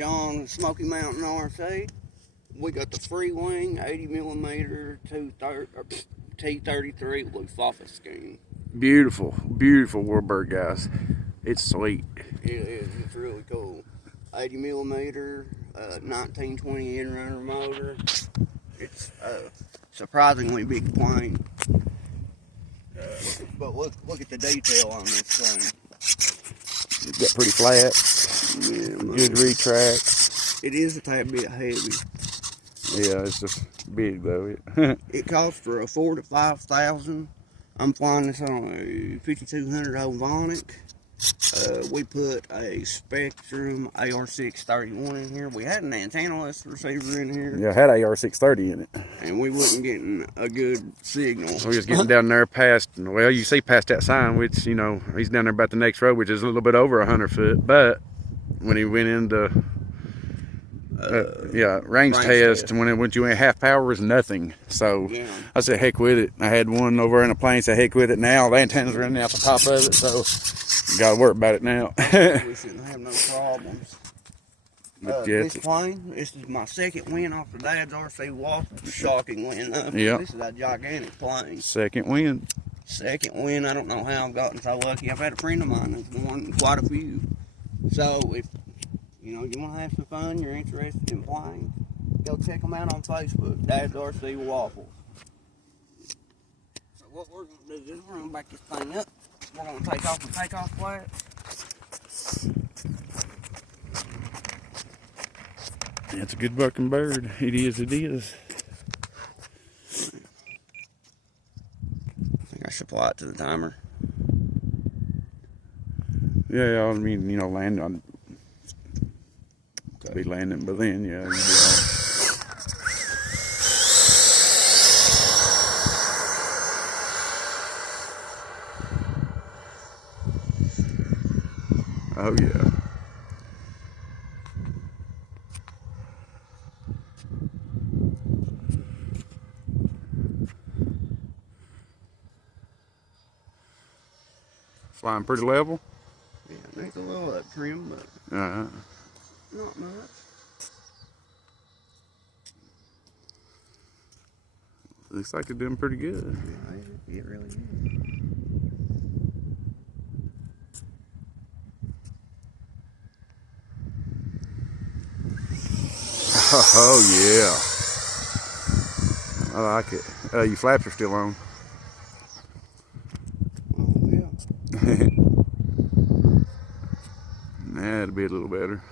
John Smoky Mountain RC. We got the Freewing 80mm T-33 with office scheme. Beautiful, beautiful warbird, guys. It's sweet. It is. It's really cool. 80mm, 1920 in-runner motor. It's a surprisingly big plane. But look at the detail on this thing. It's got pretty flat. Yeah, good retract. It is a tad bit heavy. Yeah, it's just big though. It costs for a 4,000 to 5,000. I'm flying this on a 5200 Ovonic. We put a Spectrum AR631 in here. We had an antennaless receiver in here. Yeah, I had AR630 in it. And we wasn't getting a good signal. We was getting down there past, well, you see past that sign, which, you know, he's down there about the next road, which is a little bit over 100 foot. But when he went into, range test, when you went half power, was nothing. So yeah. I said, heck with it. I had one over in the plane, said, heck with it now. The antenna's running out the top of it, so got to worry about it now. We shouldn't have no problems. This plane, this is my second win off the Dad's RC Waffle. Shocking win, though. Yeah. This is a gigantic plane. Second win. Second win. I don't know how I've gotten so lucky. I've had a friend of mine that's won quite a few. So if you know you want to have some fun, you're interested in flying, go check them out on Facebook. Dad's RC Waffle. So what we're going to do is we're going to back this thing up. We're going to take off the takeoff flats. It's a good bucking bird. It is, it is. I think I should apply it to the timer. Yeah, I mean, you know, land on. Okay. Be landing, but then, yeah, you'd be all. Oh yeah. Flying pretty level? Yeah, it needs a little up trim, but not much. Looks like it's doing pretty good. Yeah, it really is. Oh yeah, I like it. Your flaps are still on. Oh yeah. That'll be a little better.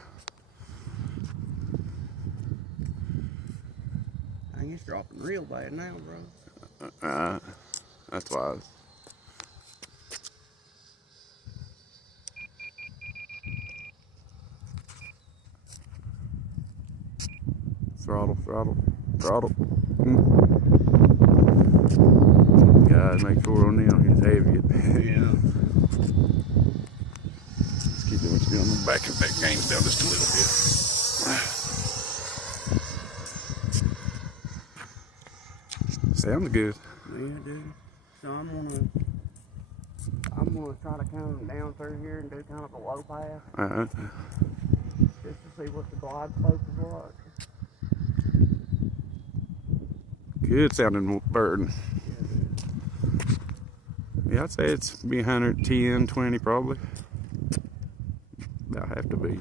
I think it's dropping real bad now, bro. That's wise. Throttle, throttle, throttle. Guys, make sure on them it's heavy. Yeah. Let's keep doing what you're doing. Back and back games down just a little bit. Sounds good. Yeah, dude. So I'm gonna try to come down through here and do kind of a low pass. Just to see what the glide slope is like. Good sounding bird. Yeah, I'd say it's be 110, 20 probably. About have to be.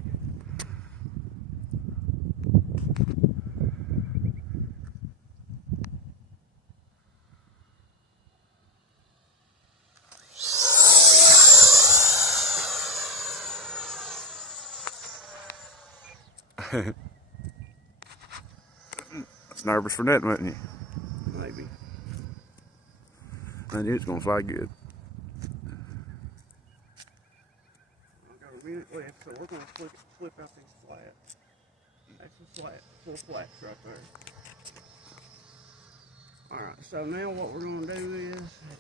That's nervous for that, wasn't you? Maybe. I knew it's gonna fly good. I've got a minute left, so we're gonna flip out these flats. That's the flat, 4 flats right there. Alright, so now what we're gonna do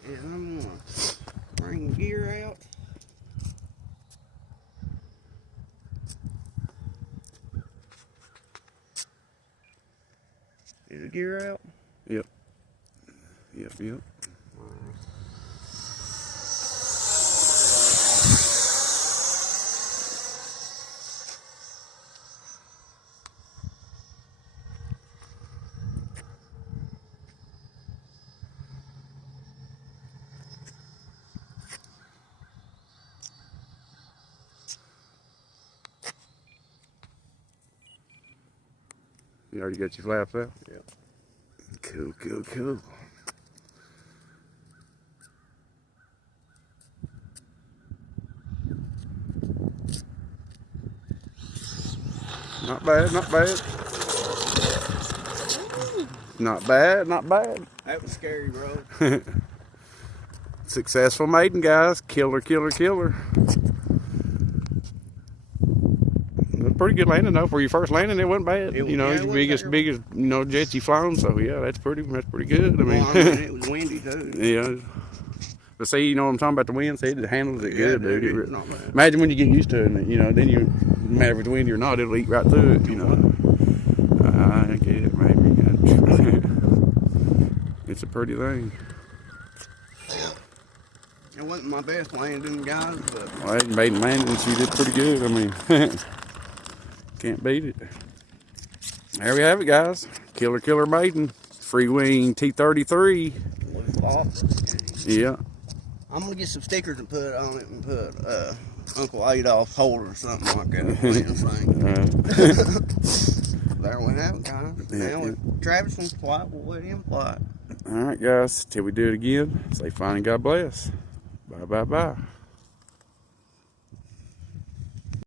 is I'm gonna bring the gear out. Is the gear out? Yep. Yep, yep. You already got your flaps out? Yeah. Cool, cool, cool. Not bad, not bad. Not bad, not bad. That was scary, bro. Successful maiden, guys. Killer, killer, killer. Pretty good landing though. For your first landing, it wasn't bad. You know, your biggest jet you flown. So yeah, that's pretty good. I mean, it was windy too. Yeah. But see, you know what I'm talking about, the wind. See, it handles it good, dude. It's not bad. Imagine when you get used to it, you know, then you, no matter if it's windy or not, it'll eat right through it, you know. I get it, maybe. It's a pretty thing. It wasn't my best landing, guys, but... Well, maiden landing, she did pretty good. I mean, can't beat it. There we have it, guys. Killer, killer maiden. Freewing T-33. Yeah. I'm gonna get some stickers and put on it and put Uncle Adolph's holder or something like that. There we have it, guys. Now if Travis wants to fly it, we'll let him fly it. All right, guys. Till we do it again, say fine and God bless. Bye, bye, bye.